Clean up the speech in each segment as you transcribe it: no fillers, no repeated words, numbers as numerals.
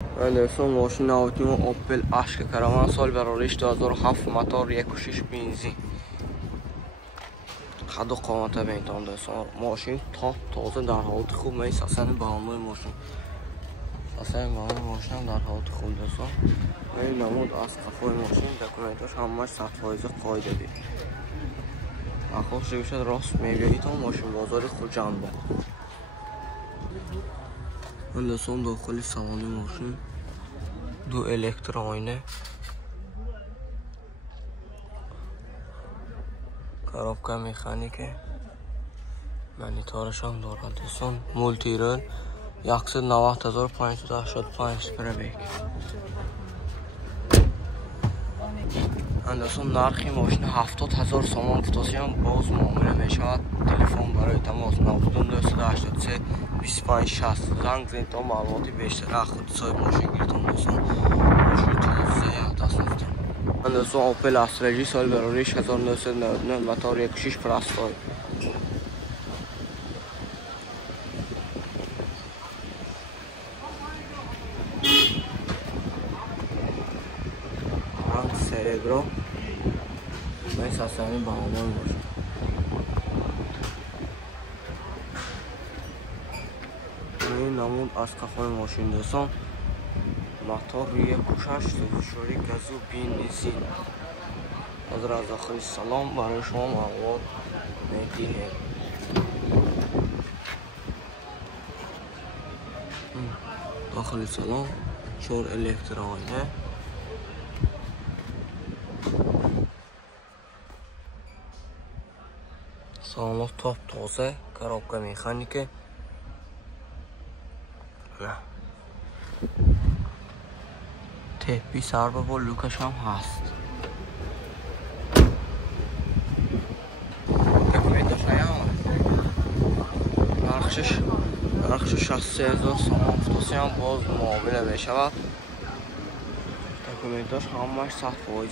دوستان ماشین نوتیم اوپل اشک کراوان سال براریش 2007 موتور 1.6 بنزین خد و قامت بینتان دوستان ماشین تاپ تازه در حالت خوب می ساسن بانوی ماشین هم در حالت خوب دوستان می نمود از قفای ماشین دکومنتاش همش 100% قاعده بید اخوش بشد راست می بیاییتان ماشین بازار خود جان با دوستان داخلی سوانی ماشین دو الکترآینه کارابکا مکانیکه مانیتورش هم دارد دوستان مولتی رول 190,585 پربیک دوستان نرخی ماشین 70,000 سامان فتاسی هم باز معامله می شود تلفن برای تماس 9283 2560 زنگ زنید تا معلوماتی بیشتر خود صاحب ماشین گیرتون دوستان ماشین توضیح دست نفتان دوستان اوپل استرالژی سال براریش 1999 موتور 1.6 پرستای رنگ سرگرا من ساسانی با همان باشم این نمود از قفای ماشین دوستان موتور 1.6 سوزشواری گازو بنزین از داخل سلام برای شما معلومات میدیم داخل سلام 4 الکترآینه سالات تاپ تازه کارابکا مکانیکه تپی سر با لوکش هم هست نرخش 63,000 سامان فتاسی هم باز معامله می شود دکومنتاش همش 100%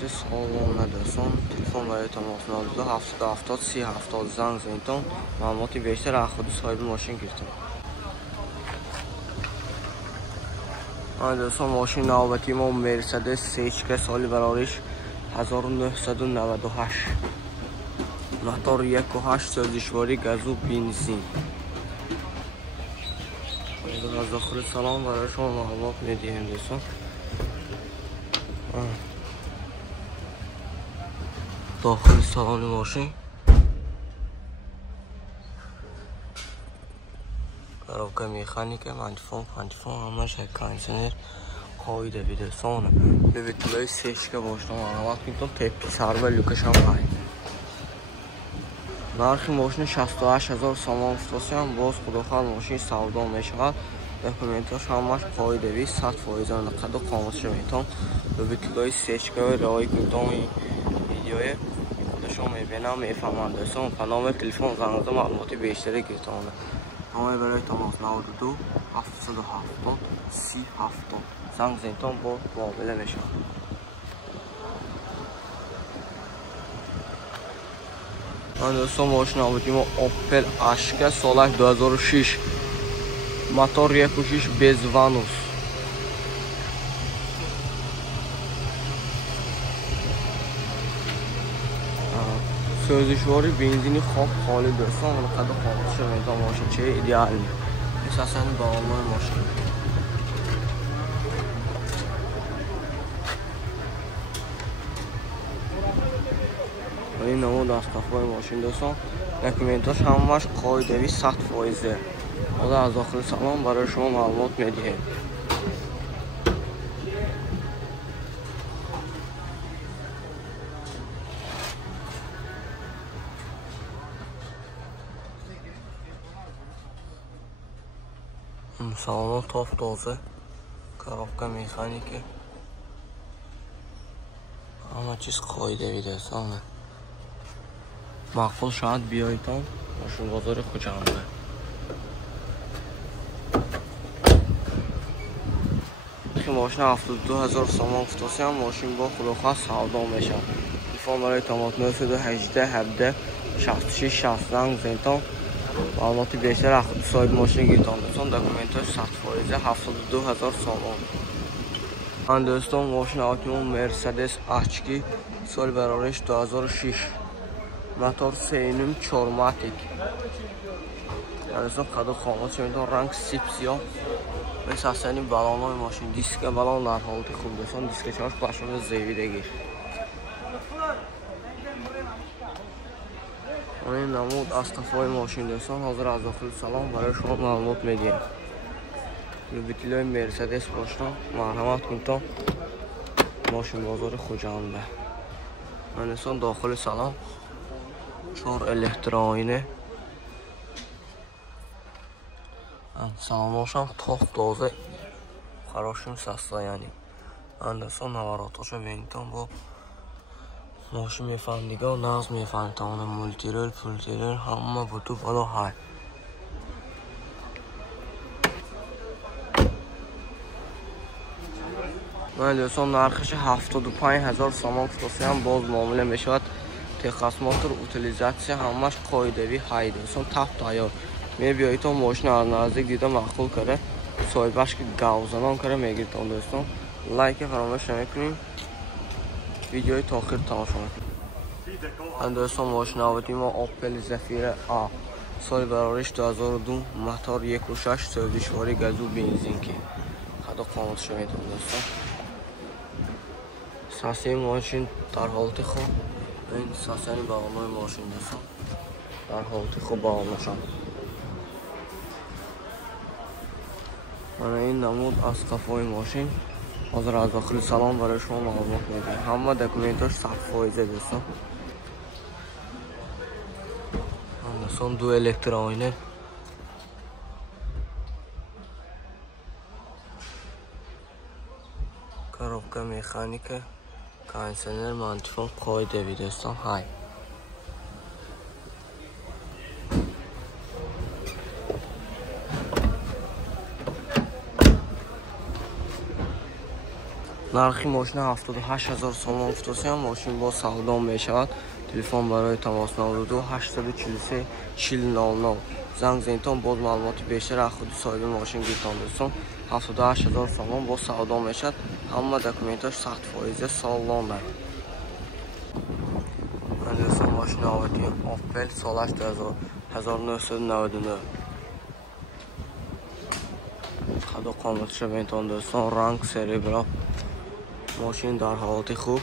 سالانه دوستان تلفن برای تماس 92 770 3070 زنگ زنیدتان معلوماتی بیشتر از خود صاحب ماشین گرفتم دوستان ماشین نوبتی ما مرسدس سیچکه سالی براریش 1998 موتور 1.8 سوزشواری گازو بنزین از داخل سلام برای شما معلومات میدیم دوستان داخل سالن ماشین کارابکا مکانیکه پنجفون همش کانسنر قاعده بیده سانه به طلای سیچکه باشتم معلومات میتونم تپی سر و لوکش هم های نرخ ماشین 68,000 سامان فتاسی هم باز خداخواه ماشین سودا می شود دکومنتاش همش قاعده 100% نقد و قامتش میتونم به طلای سیچکه و رای کنتم این ویدیوی خودشون میبینم میفهمم دوستان پنام تلفن زنگ معلوماتی بیشتری گرفتم نامه برای تماس 92 770 3070 زنگ زنیدتان با معامله میشم دوستان ماشین آمدیم اوپل اشک سال 2006 موتور 1.6 بزوانوس سوزشواری بنزینی خوب خالی دوستان و قد قامتش میتونم ماشین چه ایدئالی اساساً با آلمان ماشین این نمود از قفای ماشین دوستان دکومنتاش همش قاعده 100% از داخل سلام برای شما معلومات میدیم سالات تاپ تازه کارابکا مکانیکه همه چیز قاعده بیده سانه معقول شاید بیاییتان ماشین بازار خوجنده ماشین 72,000 سامان فتاسی هم ماشین با خداخواه سودا میشه تلفن برای تماس 918 17 66 60 زنگ زنیدتان معلوماتی بیشتر از خود صاحب ماشین گیرتان دوستان دکومنتاش 100% 72,000 سامان من دوستان ماشین آتیمون مرسدس آچکی سال برارش 2006 موتور 3.5 چورماتیک دوستان خدا خامات شمیدون رنگ سیب سیاه مثل اصلا بالان های ماشین دیسک بالان در حالت خوب دوستان دیسک چهارش پشمه زیویدگی این نمود از قفای ماشین دوستان حاضر از داخل سلام برای شما معلومات میدیم لوبیتیلوی مرسدس باشتم مرحمت کن تا ماشین بازار خوجنده من دوستان داخل سلام 4 الکترآینه سلاماشم تاخت تازه خراشیم سستا یعنی من دوستان نوراتاشو بینیتان با ماشین میفهم دیگه و ناز میفهم تاونه مولتیرل پولتیرل همه بودو بالا های من دوستان نرخش 75,000 سامان فتوسیان باز معامله میشود تخصمات رو اوتیلیزاسی همش قایدوی های دوستان تفت تایار میبیایی تا ماشین از نزدیک دیده مخول کرده صاحبش که گوزنان کرده میگیرتان دوستان لایک فراموش نمیکنیم ویدیوی تا آخر تماشا کنیم من دوستان ماشین آوردی ما آپل زفیر آ سال برارش 2002 موتور 1.6 سوزشواری گازو بنزین که خدا قامت شمیدون دوستان ساسی ماشین در حالت خوب این ساسیانی باقامای ماشین دوستان در حالت خوب باقاماشان من این نمود از قفای ماشین حاضر از داخل سلام برای شما معلومات میدیم همه دکومنتاش 100% دوستان دوستان 2 الکترآینه коробка механика кондиционер мантифон قایدوی دوستان های نرخی ماشین 78,000 سامان فتوسیان ماشین با سودا میشود تلفن برای تماس 92 843 4000 زنگ زنیتان باز معلومات بیشتر از خود صاحب ماشین گیرتان دوستان 78,000 سامان با سودا میشد همه دکومنتاش 100% سالان دارد من دوستان ماشین آوردی آپل سالش 1999 خدا قامتش بینتان دوستان رنگ سریبرا ماشین در حالت خوب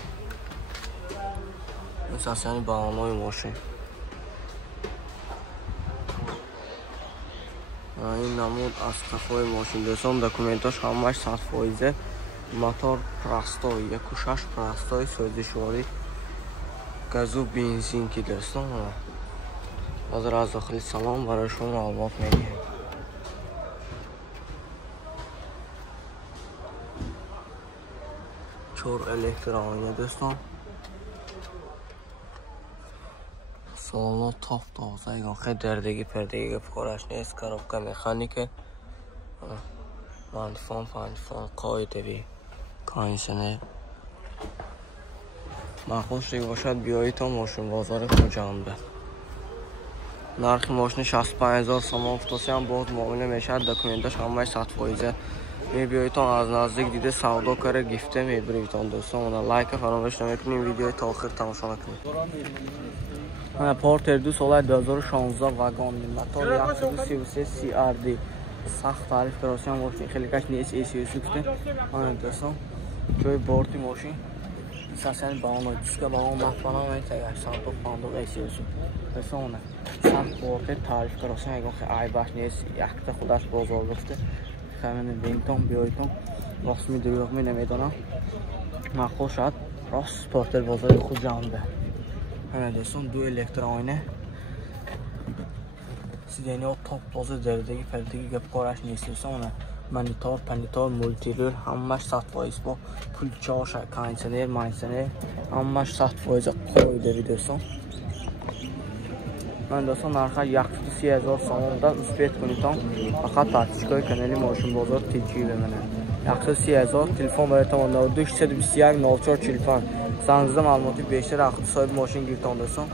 اساساً بانوی ماشین این نمود از قفای ماشین دوستان دکومنتاش همش 100% موتور پراستای 1.6 پراستای سوزشواری گازو بنزین که دوستان حاضر از داخل سلام برای شما معلومات میدیم 4 الکترآینه دوستان سالانات تاپ تازه خیلی دردگی پردگی کارش نیست коробка مکانیکه مانتفون قایدوی کانسنه معقول شده باشد بیایید تا ماشین بازار خوجنده نرخ ماشین 65,000 سامان فتوسیان باز معامله میشد دکومنتاش همه 100% میبیایید از نزدیک دیده سودا کاره گیفته میبریدتان دوستان لایک فراموش نمیکنیم ویدیو تا آخر تماشا نکنید پورتر 2 سال 2016 واگن موتور 133 CRD سخت تعریف کراسیان ماشین خیلی کش نیست ایسی سوخته آن دوستان جای بورتی ماشین اساساً با اون دیسک با اون مفهوم میتونه سانتو پاندو ایسی دوستان سخت پورتر تعریف کراسیان اگه خیلی ای باش نیست یکتا خودش بازار گفته خیلی بینتون بیایتون راست می دروغ می نمیدونم معقول شد راست پورتر بازار خود جانده همه دوستان 2 الکترآینه سیدنی ها تاپ تازه دردگی پردگی گپ کارش نیست دوستان منیتار پنیتار مولتیرل همش 100% با پول چاش کانسنر مانسنر همش 100% قایدوی دوستان من دوستان نرخ 130,000 سامان دا اسپیت کنیتان فقط پرتیشگاه کانالی ماشین بازار تیجی بمنه 130,000 تلفن برایتان 92 621 9445 سنگزده معلوماتی بیشتر اخد صاحب ماشین گیرتان دوستان